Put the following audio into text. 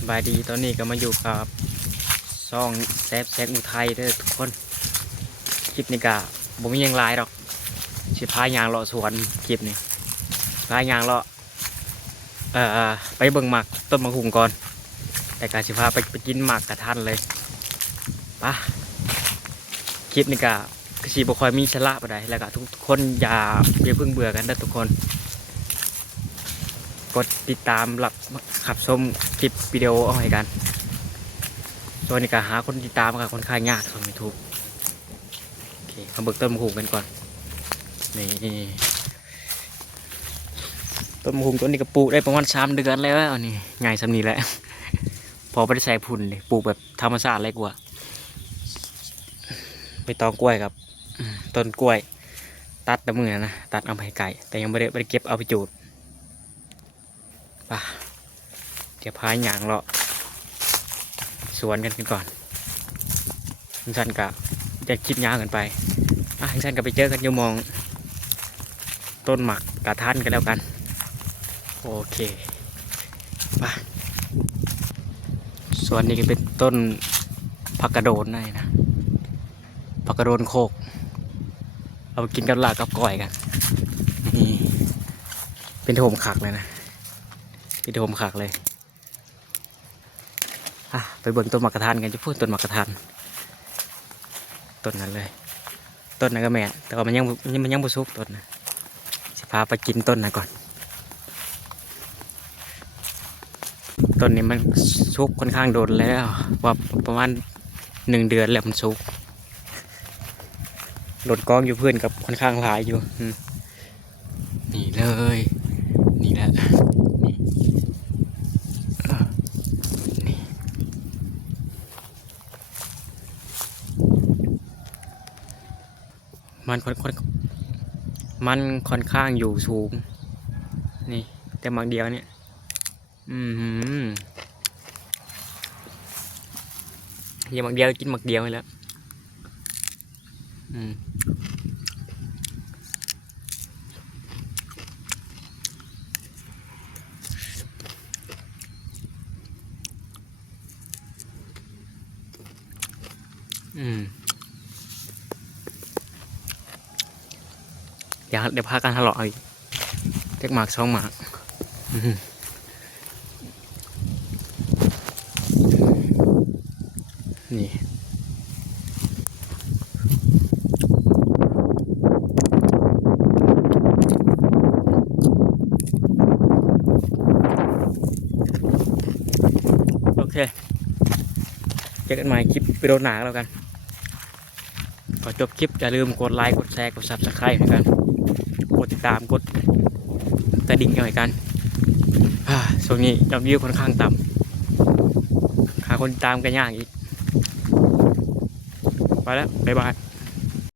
สบายดีตอนนี้ก็มาอยู่กับซองแซฟแซกอุทัยเด้อทุกคนคลิปนี้ก็บ่มียังลายดอกสิพายางเลาะสวนคลิปนี้พายางเลาะเอ่อไปเบิ่งหมักต้นมะฮุงก่อน แต่การสิพาไปไปกินหมักกระทันเลยปะคลิปนี้ก็คือสิบ่ค่อยมีสาระปานใดแล้วก็ทุกคนอย่าอย่าเพิ่งเบื่อกันเด้อทุกคน กดติดตามหลับขับชมคลิปวิดีโอเอาให้กันตัวนี้ก็หาคนติดตามกับคนค่ายยากของยูทูบโอเคมาเบิกต้นมะฮุงกันก่อนนี่ต้นมะฮุงต้นนี้ก็ปลูกได้ประมาณสามเดือนแล้วอันนี้ง่ายสำนีแล้วพอไปได้ใส่พุ่นเลยปลูกแบบธรรมชาติเลยกว่าไม่ต้องกล้วยครับต้นกล้วย ตัดแตะมือนะตัดเอาไปไก่แต่ยังไม่ได้ไม่ได้เก็บเอาไปจูด ป่ะเดี๋ยวพายหยางเลาะสวนกันกันก่อนท่านกะจะคิดยางกันไปอะท่านก็ไปเจอกันอยู่มอง ต้นหมักกระทันกันแล้วกัน โอเคป่ะส่วนนี้ก็เป็นต้นผักกระโดนนั่นนะผักกระโดนโคก เอาไปกินกับลากับก้อยกันนี่เป็นโถมขักเลยนะ พี่โดมขักเลยอะไปเบิ่งต้นมะกระทานกันจะพูดต้นมะกระทานต้นนั้นเลย ต้นนั้นก็แม่ แต่ว่ามันยังมันยังบุสุกต้นนะสิพาไปกินต้นนั้นก่อน ต้นนี้มันสุกค่อนข้างโดนแล้วว่าประมาณหนึ่งเดือนแล้วมันสุกหล่นกองอยู่เพื่อนกับค่อนข้างหลายอยู่นี่เลย นี่แหละ มันค่อนค่อนมันค่อนข้างอยู่สูง นี่ แต่หมักเดียวเนี่ย อืมหืออย่าหมักเดียวกินหมักเดียวเลยแล้ว อืม เดี๋ยวเดี๋ยวพากันทะเลาะเอาอีกเล็กหมากสองหมากอืมนี่โอเคเจอกันใหม่คลิปวิดีโอหนากแล้วกันก่อนจบคลิปอย่าลืมกดไลค์กดแชร์กด subscribe ให้กันกดติดตามกดกระดิ่งให้กันอ่าช่วงนี้ยอดวิวค่อนข้างต่ำหาคนติดตามกันยากอีก ไปแล้ว บ๊ายบาย